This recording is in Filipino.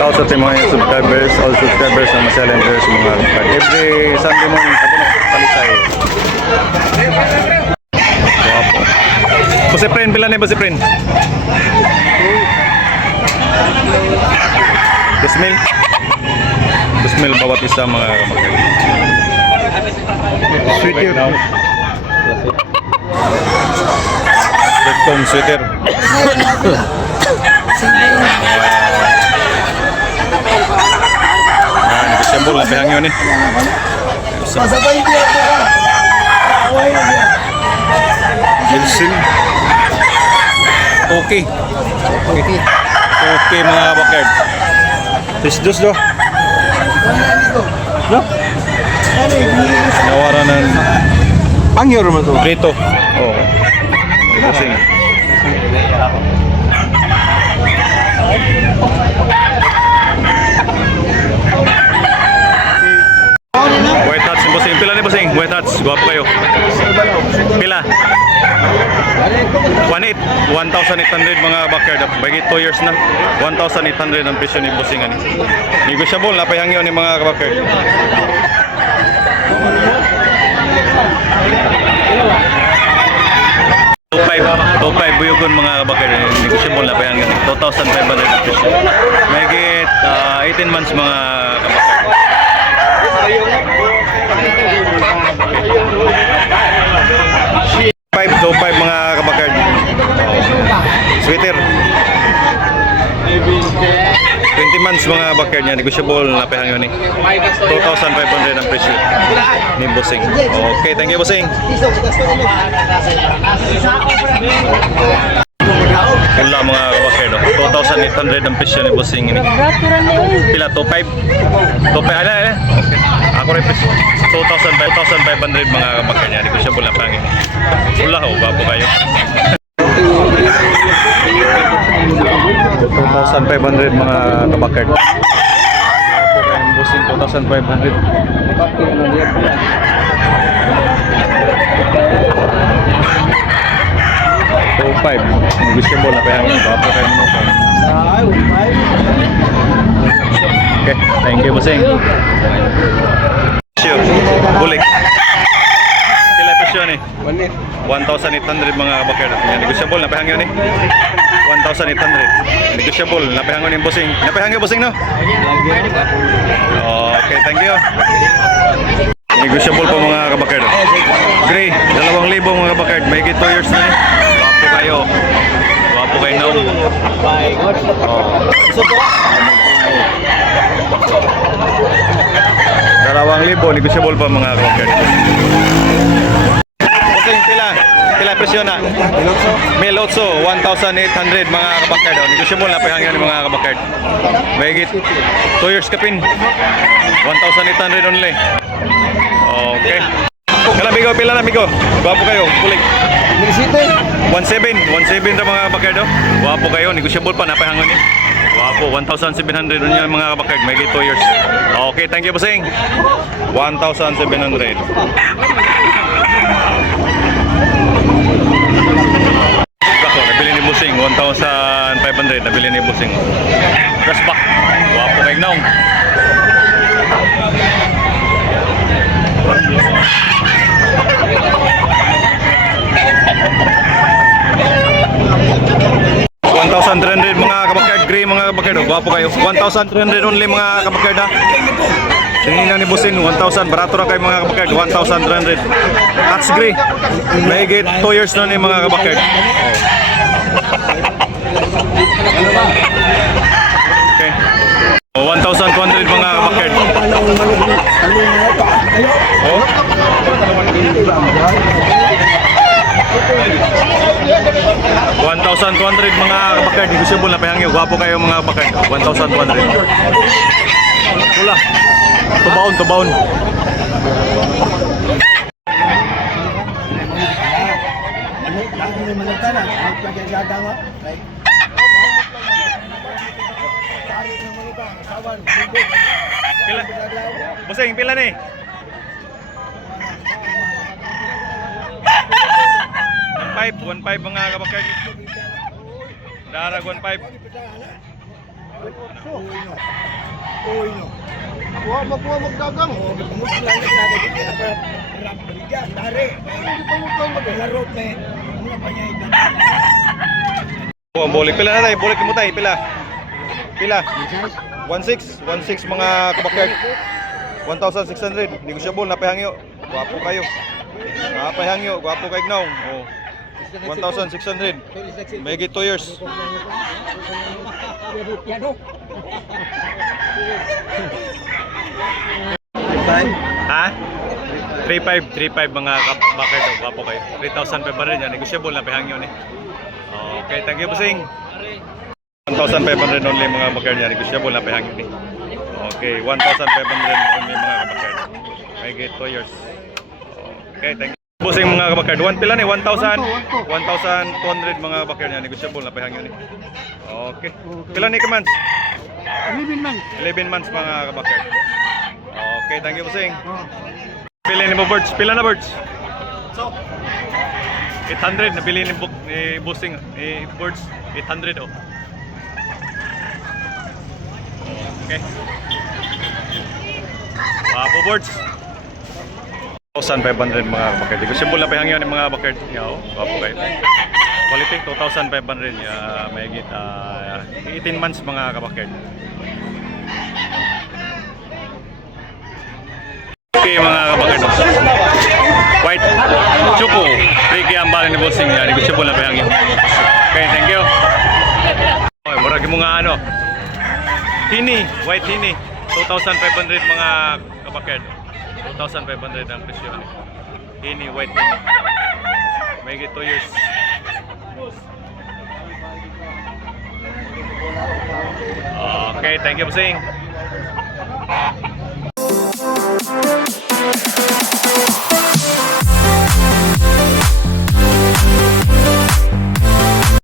Also sa mga subscribers, all subscribers ng Masalenders mga kapatid. Every Sunday morning, tapos palisay. Guwapo. Bose friend, pila na bose friend? Bismil. Bismil bawat isa mga kapatid. Sweater. Rekton sweater. Sembol na pihang yun eh. Gilsin. Okay. Okay mga bakard. Tisdos do. No? Nawaran ng Pangyor man to. Rito. Oh. Kasing. White hats ni Bossing. Pila ni Bossing? White hats. Guwapo kayo. Pila? 1,800 mga backyard. Bagay 2 years na. 1,800 ang presyo ni Bossing. Negotiable. Napayang yun ni mga backyard. Top 5 buyugon mga backyard. Negotiable. Napayang yun. 2,500 ang presyo. Bagay 18 months mga backyard. Top 5 mga kabakard. Sweater 20 months mga bakard niya. Negotiable na pehang yun eh. 2,500 ang presyo ni Bossing. Okay, thank you Bossing. Wala mga kabakard. 2,800 ang presyo ni Bossing ini. Pila? 2,500? 2,500 ala. Ako rin presyo 2,500 mga kabakard niya. Negotiable na pehang yun. Wala ho, bapo kayo. 2,500 mga kabakard. Bapo kayong Bossing 2,500. 2,500. Negotiable na kaya ng bapo kayong mga. Okay, thank you Bossing. Sure, bulik. Yun eh. 1,800 mga kabakard. Negotiable, napahang yun eh. 1,800. Negotiable, napahang yun yung Bossing. Napahang yun Bossing no? Okay, thank you. Negotiable po mga kabakard. Gray, 2,000 mga kabakard. May 2 years na eh. Wapo kayo. Wapo kayo now. Dalawang libo, negotiable pa mga kabakard. Pila presyo na? Melotso 1,800 mga kabakard. Negotiable na pahangyan ng mga kabakard. Mahigit 2 years kapin. 1,800 only. Okay. Kala bigo, pila na bigo? Guwapo kayo, kulig. 1,700 na mga kabakard. Guwapo kayo, negotiable pa, napahangyan niya. Guwapo, 1,700 niya mga kabakard. Mahigit 2 years. Okay, thank you Bossing. 1,700. Nabili ni Bossing 1,500. Nabili ni Bossing. Press back. Wapo kay naong. $1,300 mga kabakard. Gray mga kabakard. Wapo kayo. 1,300 only mga kabakard ha. Tingnan ni Bossing 1,000. Barato na kayo mga kabakard. 1,300. Hats gray. Mahigit 2 years na ni mga kabakard. Okay. 1,200 mga kabakard. Oh. 1,200 mga kabakard. Negotiable na pahangyo. Gwapo kayo mga kabakard. 1,200. Pula. Tubaon. Pila? Bossing, pila nih? 1,500 mga kabakard. Darag 1,500. Uy no. Kuha magdagang. Oh, gumuglan na natin dito na para baliga, tare. Hindi pa mo maglaro na. Mga panyay na. Oh, bolik pila na tayo, bolik mo tayo, pila. Pila. 16 mga kabakyard. 1,600. Negotiable, napahangyo. Gwapo kayo. Napahangyo, gwapo kay Gnaw. Oh. 1,600. Mayigit 2 years. Ha? 3,500 mga kabakyard. Oh, gwapo kayo. 3,500 yan. Negotiable, napahangyo ni. Okay, thank you, Busing. 1,500 only mga kabakyard yan. Negotiable, napahangyo ni. Okay, 1,500 only mga kabakyard. Mayigit 2 years. Okay, thank you. Busing mga kabakyard. Pila ni? 1,200 mga kabakyard yan. Negotiable, napahangyo ni. Okay. Pila ni ka months? 11 months mga kabakyard. Okay, thank you, Busing. Pila ni mo birds? Pila na birds? 800 nabili ni Busing ni birds 800 oh. Okay. Wapo birds 1,500 mga kabakyard. Negotiable na pa hangyan ng mga kabakyard. Yo, wapo kayo. Quality 2,500 mahigit 18 months mga kabakyard. Okay mga kabakyard. White Choco, Ricky ang bala ni Busing yan. Negotiable na pa hangyan. Okay, thank you. Okay, murag mo nga ano. Hini, white hini. 2,500 mga kabakyard. 2,500 ang presyo. Hini, white hini. May 2 years. Okay, thank you, Busing.